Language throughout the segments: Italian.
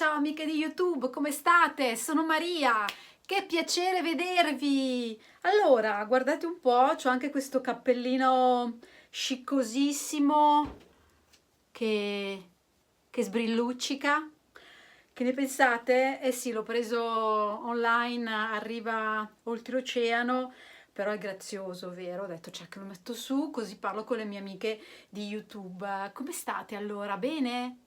Ciao amiche di YouTube, come state? Sono Maria, che piacere vedervi! Allora, guardate un po', c'ho anche questo cappellino sciccosissimo che sbrilluccica. Che ne pensate? Eh sì, l'ho preso online, arriva oltreoceano, però è grazioso, vero? Ho detto, cioè, che lo metto su così parlo con le mie amiche di YouTube. Come state allora? Bene?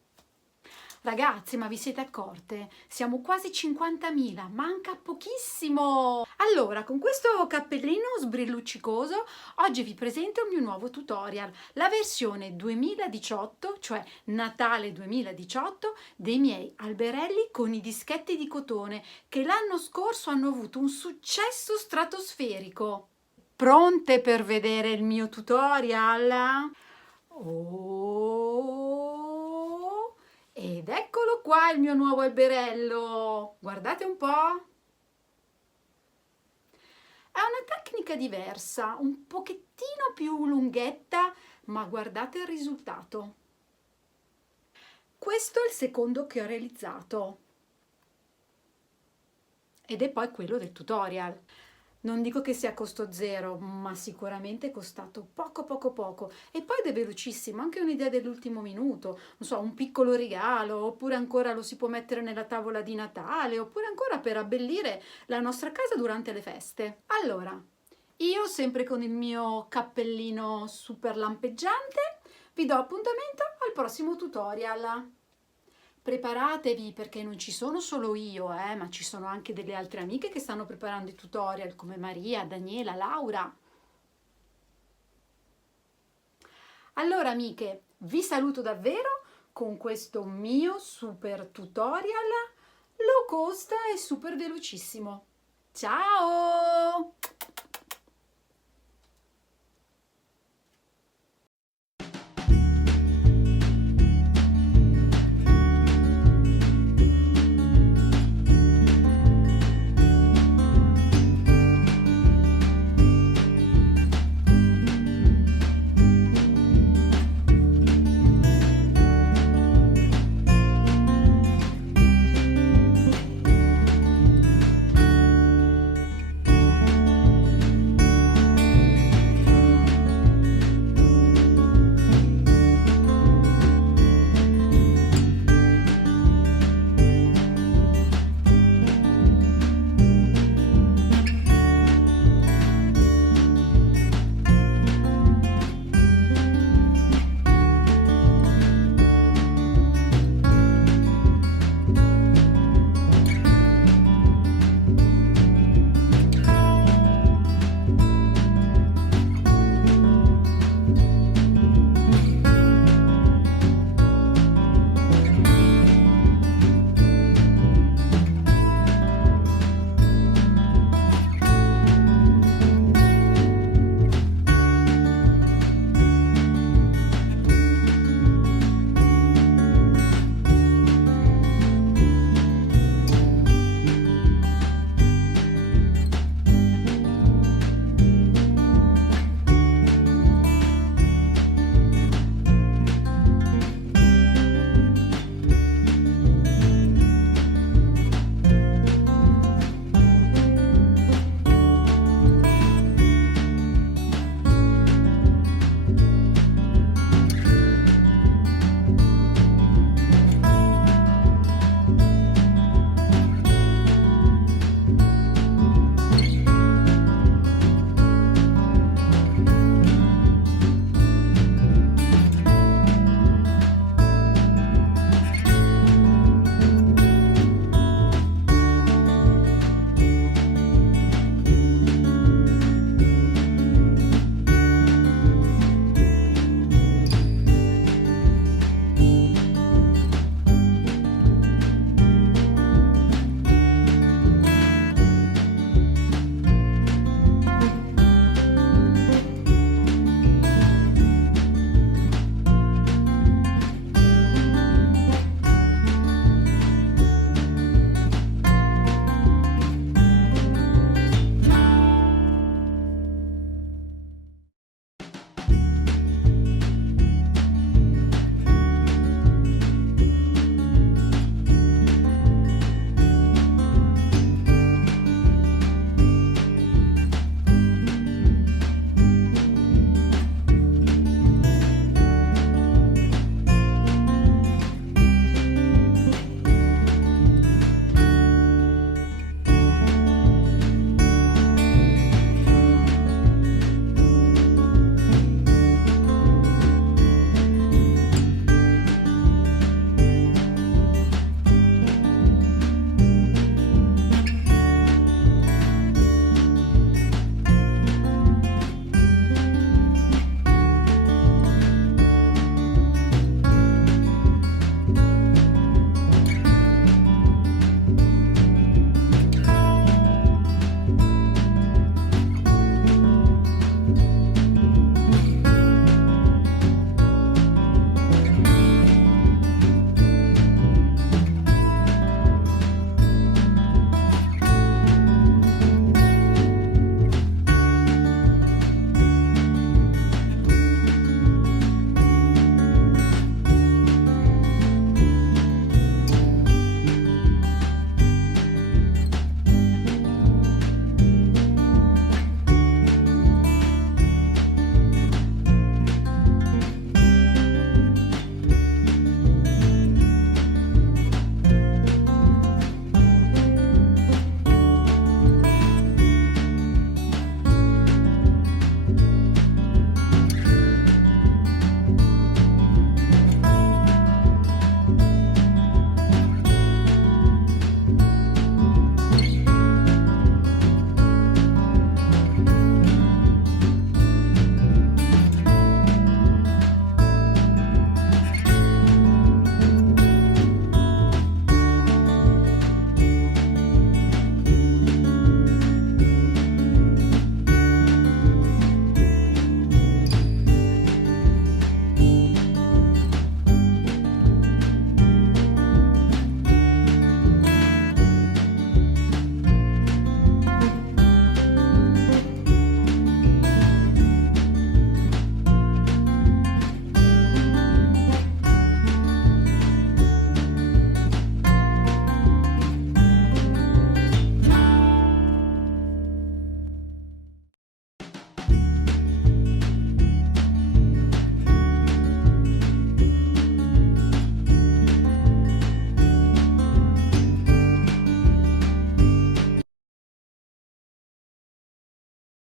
Ragazzi, ma vi siete accorte? Siamo quasi 50.000, manca pochissimo! Allora, con questo cappellino sbrilluccicoso, oggi vi presento il mio nuovo tutorial, la versione 2018, cioè Natale 2018, dei miei alberelli con i dischetti di cotone, che l'anno scorso hanno avuto un successo stratosferico. Pronte per vedere il mio tutorial? Oh, ed eccolo qua il mio nuovo alberello. Guardate un po'. È una tecnica diversa, un pochettino più lunghetta, ma guardate il risultato. Questo è il secondo che ho realizzato ed è poi quello del tutorial. Non dico che sia a costo zero, ma sicuramente è costato poco e poi ed è velocissimo, anche un'idea dell'ultimo minuto, non so, un piccolo regalo, oppure ancora lo si può mettere nella tavola di Natale, oppure ancora per abbellire la nostra casa durante le feste. Allora, io sempre con il mio cappellino super lampeggiante vi do appuntamento al prossimo tutorial. Preparatevi perché non ci sono solo io, ma ci sono anche delle altre amiche che stanno preparando i tutorial come Maria, Daniela, Laura. Allora amiche, vi saluto davvero con questo mio super tutorial low cost e super velocissimo. Ciao!